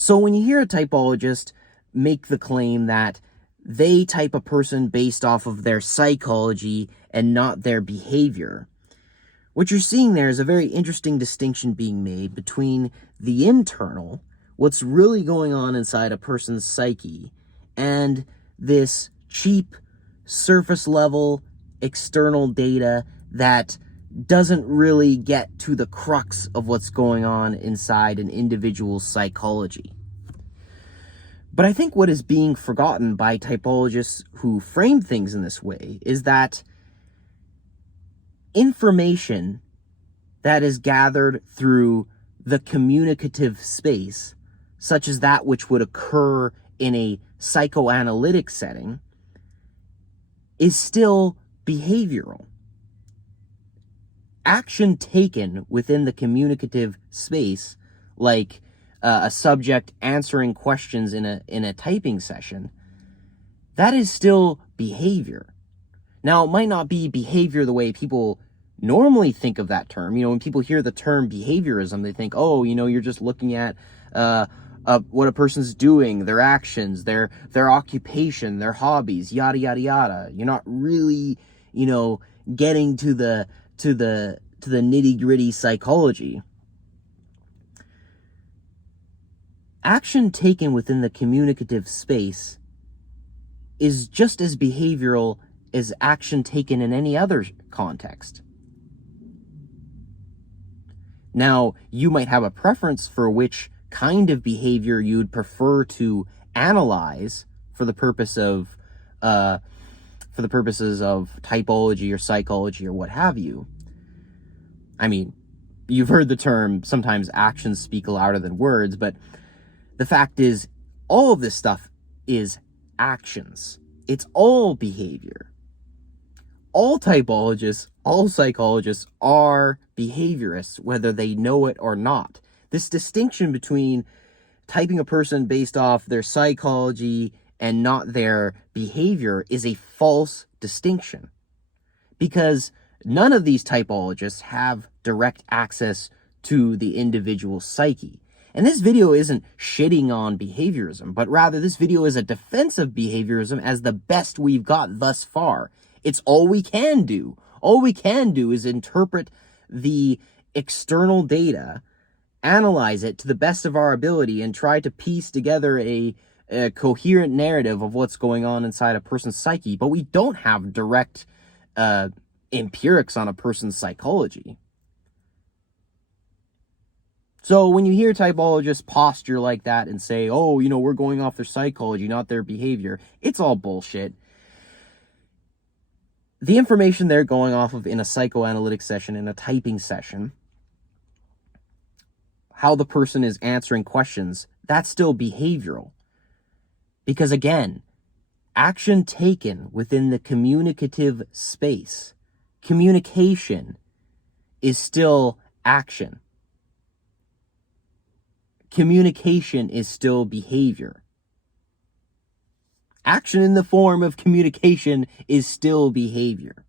So when you hear a typologist make the claim that they type a person based off of their psychology and not their behavior, what you're seeing there is a very interesting distinction being made between the internal, what's really going on inside a person's psyche, and this cheap, surface level, external data that doesn't really get to the crux of what's going on inside an individual's psychology. But I think what is being forgotten by typologists who frame things in this way is that information that is gathered through the communicative space, such as that which would occur in a psychoanalytic setting, is still behavioral. Action taken within the communicative space, like a subject answering questions in a typing session, that is still behavior. Now, it might not be behavior the way people normally think of that term. When people hear the term behaviourism, they think, oh, you're just looking at what a person's doing, their actions, their occupation, their hobbies, yada yada yada. You're not really, getting to the nitty-gritty psychology. Action taken within the communicative space is just as behavioral as action taken in any other context. Now, you might have a preference for which kind of behavior you'd prefer to analyze for the purpose of for the purposes of typology or psychology or what have you. I mean, you've heard the term, sometimes actions speak louder than words, but the fact is, all of this stuff is actions. It's all behavior. All typologists, all psychologists are behaviorists, whether they know it or not. This distinction between typing a person based off their psychology and not their behavior is a false distinction, because none of these typologists have direct access to the individual psyche. And this video isn't shitting on behaviorism, but rather this video is a defense of behaviorism as the best we've got thus far. It's all we can do. All we can do is interpret the external data, analyze it to the best of our ability, and try to piece together a coherent narrative of what's going on inside a person's psyche. But we don't have direct empirics on a person's psychology. So when you hear typologists posture like that and say, oh, we're going off their psychology, not their behavior, it's all bullshit. The information they're going off of in a psychoanalytic session, in a typing session, how the person is answering questions, that's still behavioral. Because again, action taken within the communicative space, communication is still action. Communication is still behavior. Action in the form of communication is still behavior.